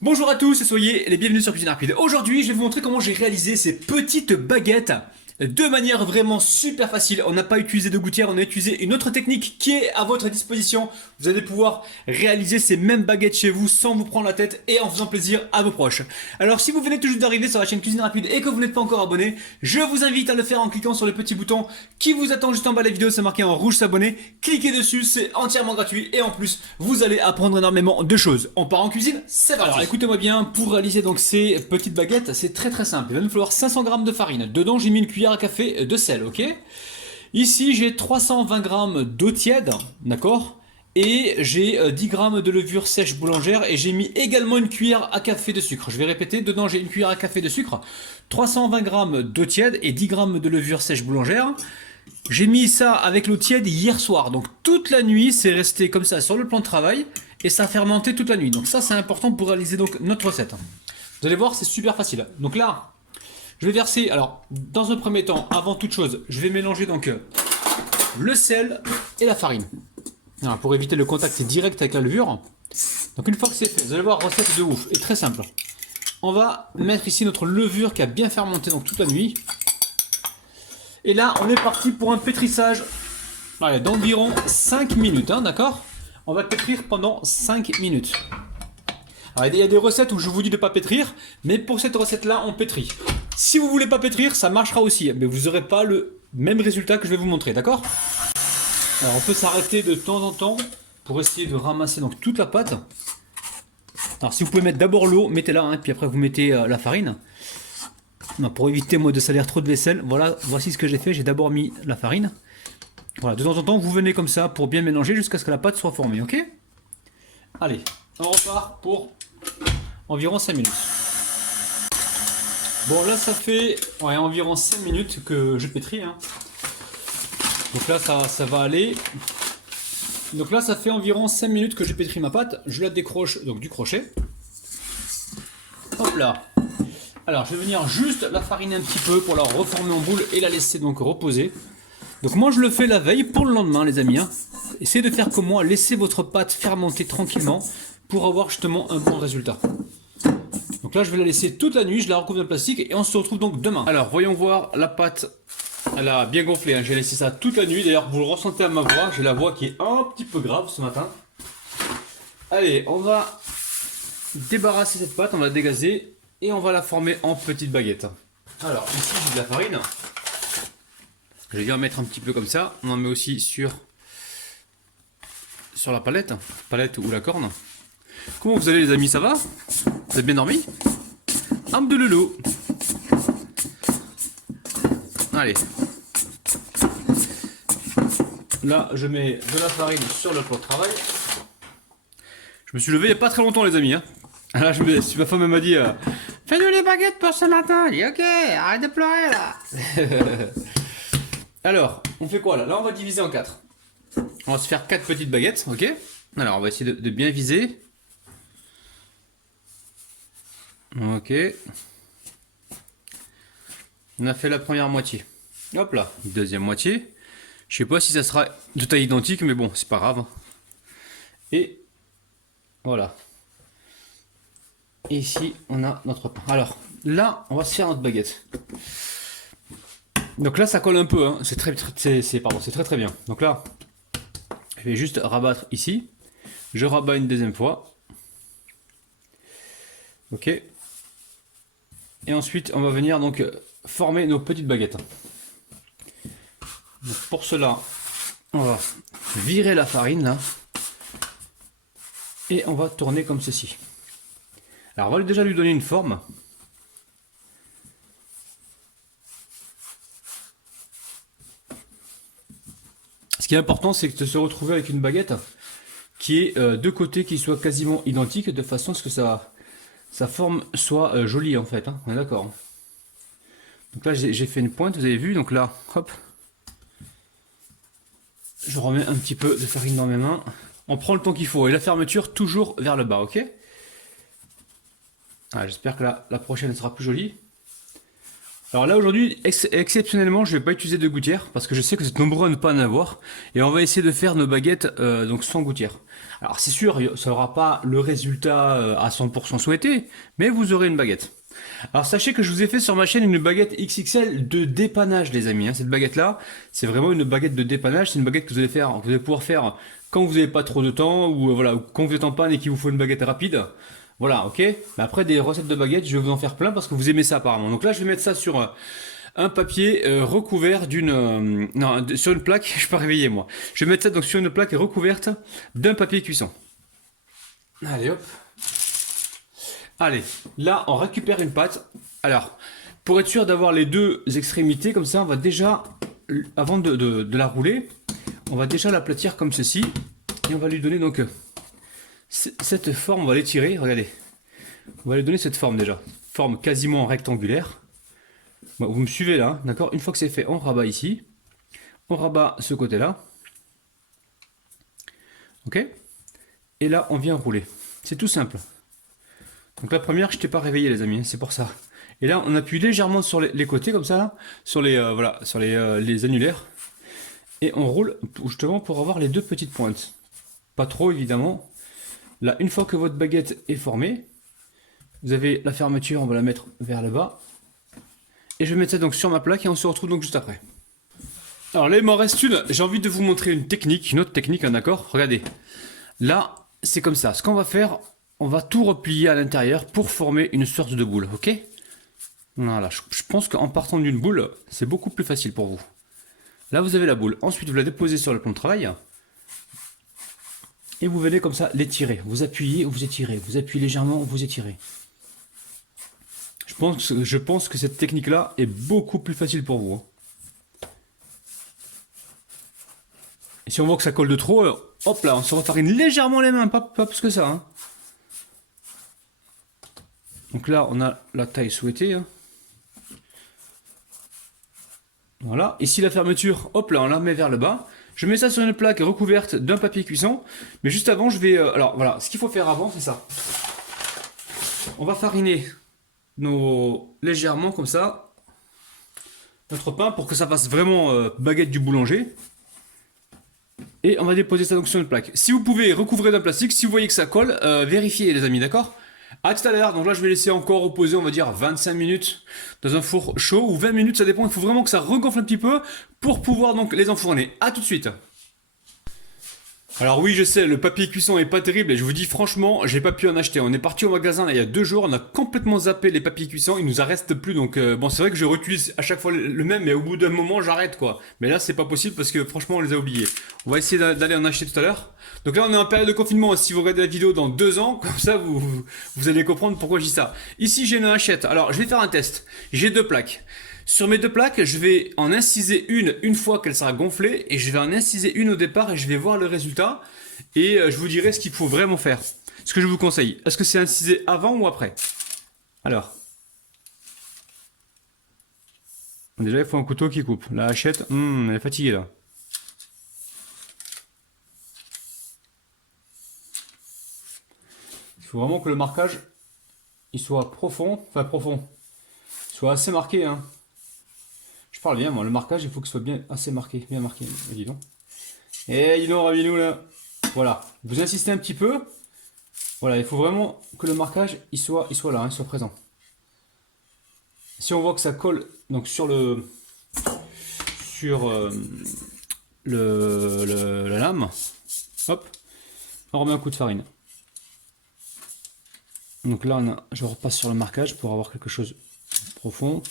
Bonjour à tous et soyez les bienvenus sur Cuisine Rapide. Aujourd'hui, je vais vous montrer comment j'ai réalisé ces petites baguettes de manière vraiment super facile. On n'a pas utilisé de gouttière, on a utilisé une autre technique qui est à votre disposition. Vous allez pouvoir réaliser ces mêmes baguettes chez vous sans vous prendre la tête et en faisant plaisir à vos proches. Alors si vous venez tout juste d'arriver sur la chaîne Cuisine Rapide et que vous n'êtes pas encore abonné, je vous invite à le faire en cliquant sur le petit bouton qui vous attend juste en bas de la vidéo, c'est marqué en rouge s'abonner. Cliquez dessus, c'est entièrement gratuit et en plus, vous allez apprendre énormément de choses. On part en cuisine, c'est parti. Alors écoutez-moi bien, pour réaliser donc ces petites baguettes, c'est très simple. Il va nous falloir 500 g de farine. Dedans, j'ai mis une cuillère à café de sel, ok? Ici, j'ai 320 g d'eau tiède, d'accord? Et j'ai 10 g de levure sèche boulangère et j'ai mis également une cuillère à café de sucre. Je vais répéter, dedans j'ai une cuillère à café de sucre, 320 g d'eau tiède et 10 g de levure sèche boulangère. J'ai mis ça avec l'eau tiède hier soir, donc toute la nuit c'est resté comme ça sur le plan de travail et ça a fermenté toute la nuit. Donc ça c'est important pour réaliser donc notre recette. Vous allez voir, c'est super facile. Donc là, je vais verser, alors dans un premier temps, avant toute chose, je vais mélanger donc le sel et la farine. Alors, pour éviter le contact direct avec la levure. Donc une fois que c'est fait, vous allez voir, recette de ouf et très simple. On va mettre ici notre levure qui a bien fermenté donc toute la nuit. Et là, on est parti pour un pétrissage d'environ 5 minutes, hein, d'accord? On va pétrir pendant 5 minutes. Alors, il y a des recettes où je vous dis de ne pas pétrir, mais pour cette recette-là, on pétrit. Si vous voulez pas pétrir, ça marchera aussi, mais vous n'aurez pas le même résultat que je vais vous montrer, d'accord? Alors, on peut s'arrêter de temps en temps pour essayer de ramasser donc toute la pâte. Alors, si vous pouvez mettre d'abord l'eau, mettez-la, hein, puis après vous mettez la farine. Non, pour éviter moi de salir trop de vaisselle, voilà, voici ce que j'ai fait. J'ai d'abord mis la farine. Voilà, de temps en temps, vous venez comme ça pour bien mélanger jusqu'à ce que la pâte soit formée, ok? Allez, on repart pour environ 5 minutes. Bon, là, ça fait environ 5 minutes que je pétris. Hein. Donc là, ça va aller. Donc là, ça fait environ 5 minutes que je pétris ma pâte. Je la décroche donc du crochet. Hop là. Alors, je vais venir juste la fariner un petit peu pour la reformer en boule et la laisser donc reposer. Donc moi, je le fais la veille pour le lendemain, les amis. Hein. Essayez de faire comme moi, laissez votre pâte fermenter tranquillement pour avoir justement un bon résultat. Donc là, je vais la laisser toute la nuit, je la recouvre de plastique et on se retrouve donc demain. Alors, voyons voir la pâte. Elle a bien gonflé, hein. J'ai laissé ça toute la nuit. D'ailleurs, vous le ressentez à ma voix, j'ai la voix qui est un petit peu grave ce matin. Allez, on va débarrasser cette pâte, on va la dégazer. Et on va la former en petites baguettes. Alors ici j'ai de la farine. Je vais en mettre un petit peu comme ça. On en met aussi sur la palette ou la corne. Comment vous allez les amis, ça va? Vous avez bien dormi? Âme de loulou. Allez. Là je mets de la farine sur le plan de travail. Je me suis levé il n'y a pas très longtemps les amis. Hein. Là ma femme m'a dit fais-nous les baguettes pour ce matin. Je dis ok, arrête de pleurer là. Alors, on fait quoi là? Là on va diviser en 4. On va se faire 4 petites baguettes, ok? Alors on va essayer de bien viser. Ok. On a fait la première moitié. Hop là, deuxième moitié. Je sais pas si ça sera de taille identique, mais bon, c'est pas grave. Et voilà. Et ici, on a notre pain. Alors, là, on va se faire notre baguette. Donc là, ça colle un peu. Hein. C'est très bien. Donc là, je vais juste rabattre ici. Je rabats une deuxième fois. Ok. Et ensuite, on va venir donc former nos petites baguettes. Donc pour cela, on va virer la farine là. Et on va tourner comme ceci. Alors on va déjà lui donner une forme. Ce qui est important, c'est de se retrouver avec une baguette qui est de côté, qui soit quasiment identique, de façon à ce que sa forme soit jolie en fait. Hein. On est d'accord. Donc là j'ai fait une pointe, vous avez vu. Donc là, hop. Je remets un petit peu de farine dans mes mains. On prend le temps qu'il faut et la fermeture toujours vers le bas, ok? J'espère que la prochaine sera plus jolie. Alors là aujourd'hui, exceptionnellement, je vais pas utiliser de gouttière parce que je sais que vous êtes nombreux à ne pas en avoir et on va essayer de faire nos baguettes donc sans gouttière. Alors c'est sûr, ça n'aura pas le résultat à 100% souhaité, mais vous aurez une baguette. Alors sachez que je vous ai fait sur ma chaîne une baguette XXL de dépannage les amis. Cette baguette là, c'est vraiment une baguette de dépannage. C'est une baguette que vous allez pouvoir faire quand vous n'avez pas trop de temps ou voilà, ou quand vous êtes en panne et qu'il vous faut une baguette rapide. Voilà, ok. Mais après des recettes de baguettes, je vais vous en faire plein parce que vous aimez ça apparemment. Donc là, je vais mettre ça sur un papier recouvert d'une non, sur une plaque. Je suis pas réveillé moi. Je vais mettre ça donc sur une plaque recouverte d'un papier cuisson. Allez hop. Allez, là on récupère une pâte. Alors, pour être sûr d'avoir les deux extrémités, comme ça, on va déjà, avant de la rouler, on va déjà l'aplatir comme ceci. Et on va lui donner donc cette forme, on va l'étirer, regardez. On va lui donner cette forme déjà. Forme quasiment rectangulaire. Bon, vous me suivez là, d'accord? Une fois que c'est fait, on rabat ici. On rabat ce côté-là. Ok? Et là, on vient rouler. C'est tout simple. Donc la première, je t'ai pas réveillé les amis, c'est pour ça. Et là, on appuie légèrement sur les côtés comme ça, là, sur les voilà, sur les annulaires, et on roule justement pour avoir les deux petites pointes. Pas trop évidemment. Là, une fois que votre baguette est formée, vous avez la fermeture, on va la mettre vers le bas. Et je vais mettre ça donc sur ma plaque et on se retrouve donc juste après. Alors là, il m'en reste une. J'ai envie de vous montrer une technique, une autre technique, hein, d'accord? Regardez. Là, c'est comme ça. Ce qu'on va faire, on va tout replier à l'intérieur pour former une sorte de boule, ok? Voilà, je pense qu'en partant d'une boule, c'est beaucoup plus facile pour vous. Là, vous avez la boule. Ensuite, vous la déposez sur le plan de travail. Et vous venez comme ça l'étirer. Vous appuyez, vous étirez. Vous appuyez légèrement, vous étirez. Je pense que cette technique-là est beaucoup plus facile pour vous. Et si on voit que ça colle de trop, hop là, on se refarine légèrement les mains, pas plus que ça. Hein. Donc là, on a la taille souhaitée. Hein. Voilà. Ici, la fermeture, hop là, on la met vers le bas. Je mets ça sur une plaque recouverte d'un papier cuisson. Mais juste avant, je vais... alors voilà, ce qu'il faut faire avant, c'est ça. On va fariner légèrement comme ça notre pain pour que ça fasse vraiment baguette du boulanger. Et on va déposer ça donc sur une plaque. Si vous pouvez recouvrir d'un plastique, si vous voyez que ça colle, vérifiez les amis, d'accord? A tout à l'heure, donc là je vais laisser encore reposer, on va dire 25 minutes dans un four chaud ou 20 minutes, ça dépend, il faut vraiment que ça regonfle un petit peu pour pouvoir donc les enfourner. A tout de suite. Alors oui, je sais, le papier cuisson est pas terrible et je vous dis franchement, j'ai pas pu en acheter. On est parti au magasin là, il y a 2 jours, on a complètement zappé les papiers cuisson, il nous en reste plus donc bon, c'est vrai que je réutilise à chaque fois le même mais au bout d'un moment, j'arrête quoi. Mais là, c'est pas possible parce que franchement, on les a oubliés. On va essayer d'aller en acheter tout à l'heure. Donc là, on est en période de confinement. Si vous regardez la vidéo dans 2 ans, comme ça, vous allez comprendre pourquoi je dis ça. Ici, j'ai une hachette. Alors, je vais faire un test. J'ai 2 plaques. Sur mes 2 plaques, je vais en inciser une fois qu'elle sera gonflée et je vais en inciser une au départ et je vais voir le résultat et je vous dirai ce qu'il faut vraiment faire. Ce que je vous conseille. Est-ce que c'est incisé avant ou après? Alors. Déjà, il faut un couteau qui coupe. La hachette, elle est fatiguée là. Il faut vraiment que le marquage il soit profond, soit assez marqué. Hein. Je parle bien, moi, le marquage, il faut que ce soit assez marqué, bien marqué. Dis donc. Et dis donc, Rabinou, là. Voilà, vous insistez un petit peu. Voilà, il faut vraiment que le marquage, il soit là, hein, il soit présent. Si on voit que ça colle donc sur la lame, hop, on remet un coup de farine. Donc là, je repasse sur le marquage pour avoir quelque chose de profond.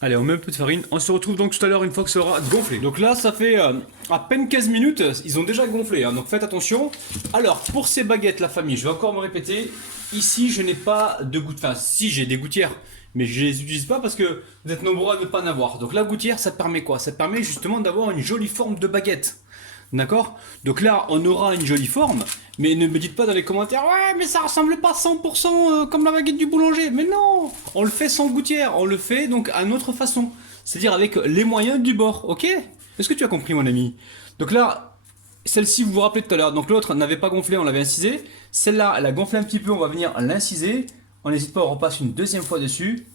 Allez, on met un peu de farine. On se retrouve donc tout à l'heure une fois que ça aura gonflé. Donc là, ça fait à peine 15 minutes. Ils ont déjà gonflé, hein, donc faites attention. Alors, pour ces baguettes, la famille, je vais encore me répéter. Ici, je n'ai pas de gouttière. Enfin, si, j'ai des gouttières. Mais je ne les utilise pas parce que vous êtes nombreux à ne pas en avoir. Donc la gouttière, ça permet quoi? Ça permet justement d'avoir une jolie forme de baguette. D'accord? Donc là, on aura une jolie forme, mais ne me dites pas dans les commentaires, ouais, mais ça ressemble pas 100% comme la baguette du boulanger. Mais non, on le fait sans gouttière, on le fait donc à notre façon, c'est-à-dire avec les moyens du bord, ok? Est-ce que tu as compris, mon ami? Donc là, celle-ci, vous vous rappelez tout à l'heure, donc l'autre n'avait pas gonflé, on l'avait incisé. Celle-là, elle a gonflé un petit peu, on va venir l'inciser. On n'hésite pas, on repasse une deuxième fois dessus.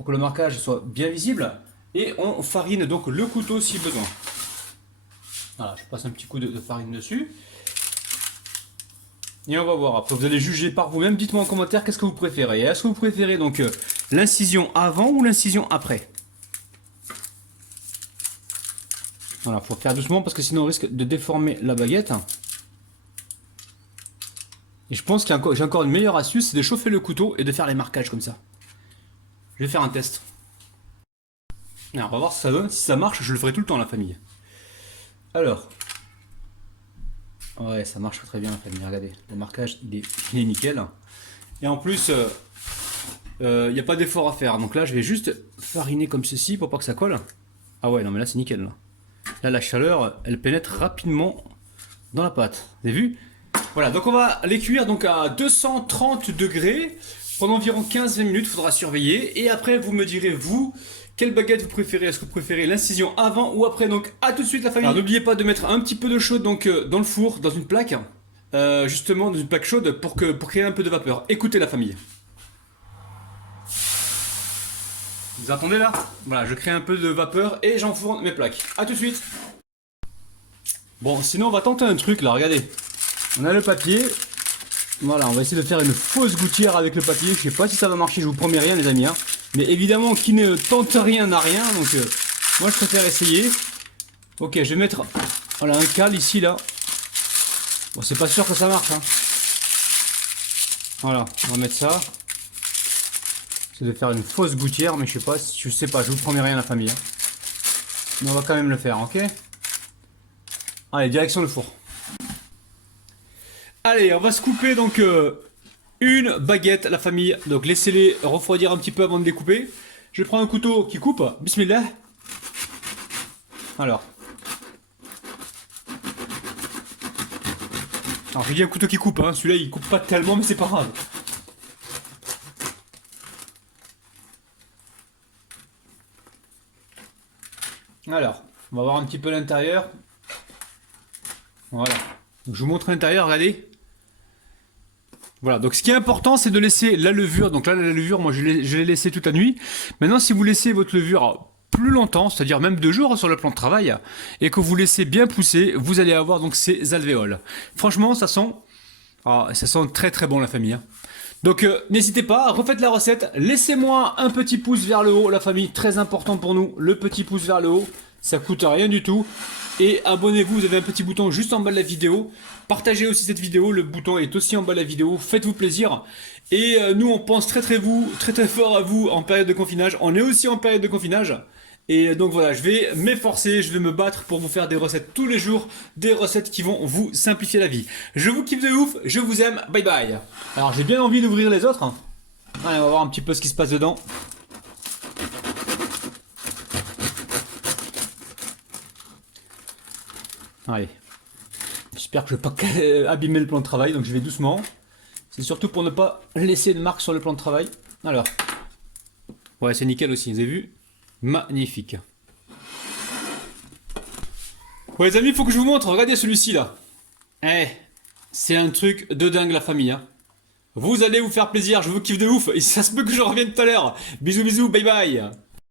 pour que le marquage soit bien visible. Et on farine donc le couteau si besoin. Voilà, je passe un petit coup de farine dessus. Et on va voir. Après, vous allez juger par vous-même. Dites-moi en commentaire qu'est-ce que vous préférez. Est-ce que vous préférez donc l'incision avant ou l'incision après? Voilà, faut faire doucement parce que sinon on risque de déformer la baguette. Et je pense que j'ai encore une meilleure astuce, c'est de chauffer le couteau et de faire les marquages comme ça. Je vais faire un test. Alors, on va voir si ça donne. Si ça marche, je le ferai tout le temps, la famille. Alors. Ouais, ça marche très bien, la famille. Regardez, le marquage, il est nickel. Et en plus, il n'y a pas d'effort à faire. Donc là, je vais juste fariner comme ceci pour pas que ça colle. Ah ouais, non, mais là, c'est nickel. Là, la chaleur, elle pénètre rapidement dans la pâte. Vous avez vu? Voilà, donc on va les cuire donc à 230 degrés pendant environ 15-20 minutes. Il faudra surveiller. Et après, vous me direz, vous, quelle baguette vous préférez? Est-ce que vous préférez l'incision avant ou après? Donc à tout de suite la famille. Alors n'oubliez pas de mettre un petit peu de chaude donc, dans le four, dans une plaque. Justement dans une plaque chaude pour créer un peu de vapeur. Écoutez la famille. Vous entendez là? Voilà, je crée un peu de vapeur et j'enfourne mes plaques. A tout de suite. Bon, sinon on va tenter un truc là, regardez. On a le papier. Voilà, on va essayer de faire une fausse gouttière avec le papier. Je sais pas si ça va marcher, je vous promets rien les amis. Hein. Mais évidemment, qui ne tente rien n'a rien. Donc moi je préfère essayer. Ok, je vais mettre voilà, un cal ici là. Bon, c'est pas sûr que ça marche. Hein. Voilà, on va mettre ça. C'est de faire une fausse gouttière, mais je sais pas, je vous promets rien la famille. Hein. Mais on va quand même le faire, ok? Allez, direction le four. Allez, on va se couper donc une baguette, la famille. Donc laissez-les refroidir un petit peu avant de les couper. Je prends un couteau qui coupe. Bismillah. Alors j'ai dit un couteau qui coupe, hein. Celui-là il coupe pas tellement, mais c'est pas grave. Alors, on va voir un petit peu l'intérieur. Voilà. Donc, je vous montre l'intérieur, regardez. Voilà, donc ce qui est important, c'est de laisser la levure. Donc là, la levure, moi, je l'ai laissée toute la nuit. Maintenant, si vous laissez votre levure plus longtemps, c'est-à-dire même 2 jours sur le plan de travail, et que vous laissez bien pousser, vous allez avoir donc ces alvéoles. Franchement, ça sent très très bon la famille. Hein. Donc n'hésitez pas, refaites la recette, laissez-moi un petit pouce vers le haut, la famille, très important pour nous, le petit pouce vers le haut, ça coûte rien du tout. Et abonnez-vous, vous avez un petit bouton juste en bas de la vidéo. Partagez aussi cette vidéo, le bouton est aussi en bas de la vidéo, faites-vous plaisir. Et nous on pense très fort à vous en période de confinage, on est aussi en période de confinage. Et donc voilà, je vais m'efforcer, je vais me battre pour vous faire des recettes tous les jours, des recettes qui vont vous simplifier la vie. Je vous kiffe de ouf, je vous aime, bye bye. Alors j'ai bien envie d'ouvrir les autres. Allez, on va voir un petit peu ce qui se passe dedans. Allez, j'espère que je ne vais pas abîmer le plan de travail, donc je vais doucement. C'est surtout pour ne pas laisser de marque sur le plan de travail. Alors, ouais, c'est nickel aussi, vous avez vu? Magnifique. Bon les amis, il faut que je vous montre, regardez celui-ci là. Eh, c'est un truc de dingue la famille. Hein. Vous allez vous faire plaisir, je vous kiffe de ouf, et ça se peut que je revienne tout à l'heure. Bisous bisous, bye bye.